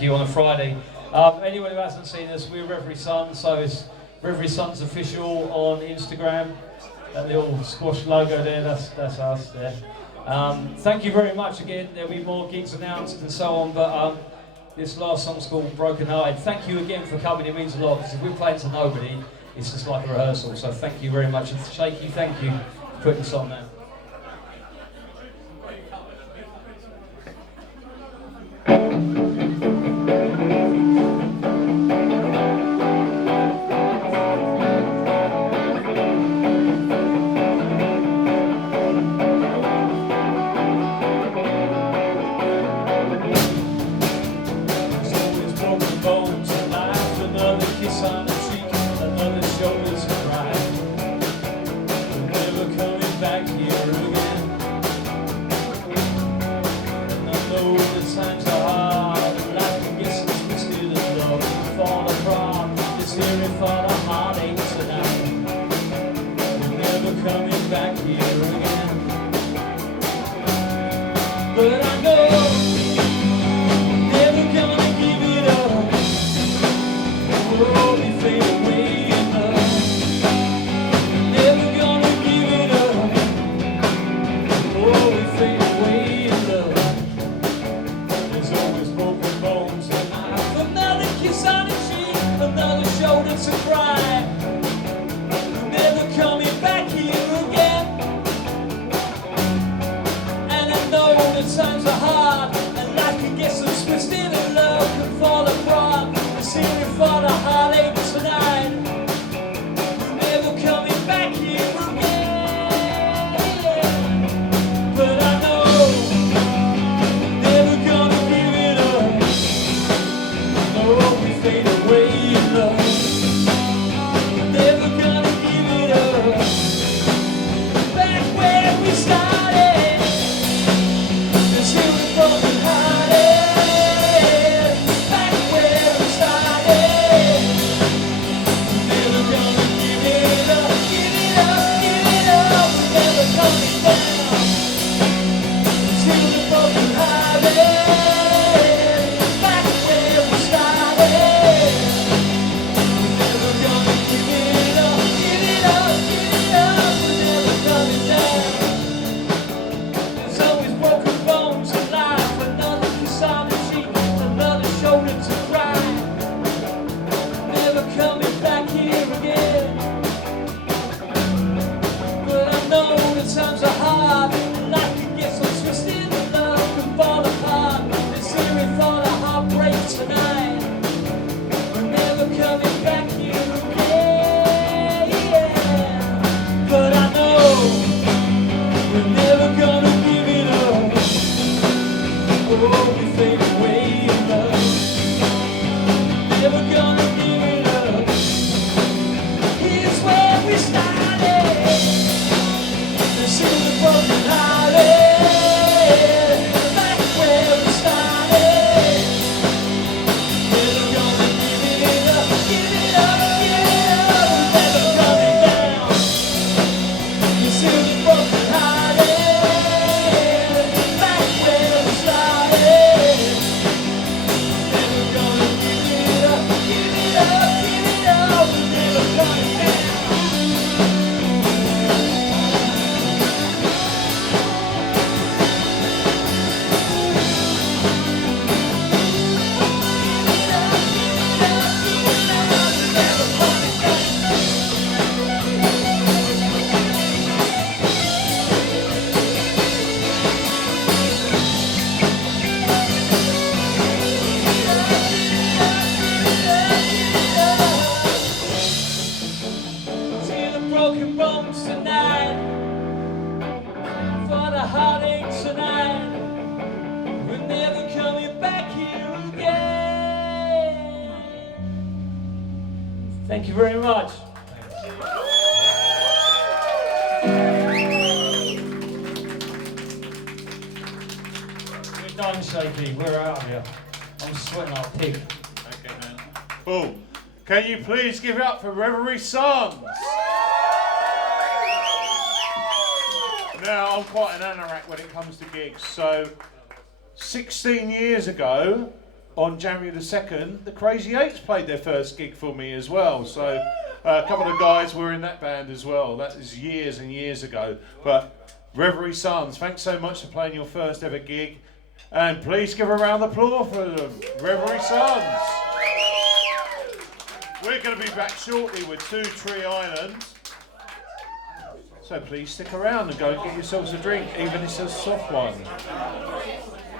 You on a Friday. Anyone who hasn't seen us, we're Reverie Sons, so it's Reverie Sons official on Instagram. That little squash logo there, that's us there. Thank you very much again. There'll be more gigs announced and so on, but this last song's called Broken Hearted. Thank you again for coming, it means a lot, because if we're playing to nobody, it's just like a rehearsal, so thank you very much. And Shaky, thank you for putting this on now. But I know never gonna give it up. Oh, we fade away in love. Never gonna give it up. Oh, we fade away in love. There's always broken bones in life. Another kiss on the cheek, another shoulder to cry. Never coming back here again. And I know the times are hard, and life can get so twisted, and love can fall apart. The ceiling for the heartache tonight. We're never coming back here again. But I know never gonna give it up. No, we fade away in love. Never gonna give it up. Back where we started. Times are hard, and life can get so twisted, and love can fall apart. Let's hear it for the heartbreak tonight. We're never coming back here again. But I know we're never gonna give it up. Oh, we fade away in love. Never gonna give it up. Here's where we started. See the broken hearted, back where we started. Never gonna give it up, give it up, give it up. Never coming down. You see the broken hearted, back where we started. Never gonna give it up, give it up, give it up. Never coming down. Broken bones tonight, for the heartache tonight. We're never coming back here again. Thank you very much. We're done, Shaky. We're out of here. I'm sweating like a pig. Okay, man. Cool. Can you please give it up for Reverie Sons? Now, I'm quite an anorak when it comes to gigs, so 16 years ago, on January the 2nd, the Crazy Eights played their first gig for me as well. So a couple of guys were in that band as well. That is years and years ago. But Reverie Sons, thanks so much for playing your first ever gig. And please give a round of applause for them, Reverie Sons. We're going to be back shortly with 2 Tree Islands. So please stick around and go and get yourselves a drink, even if it's a soft one.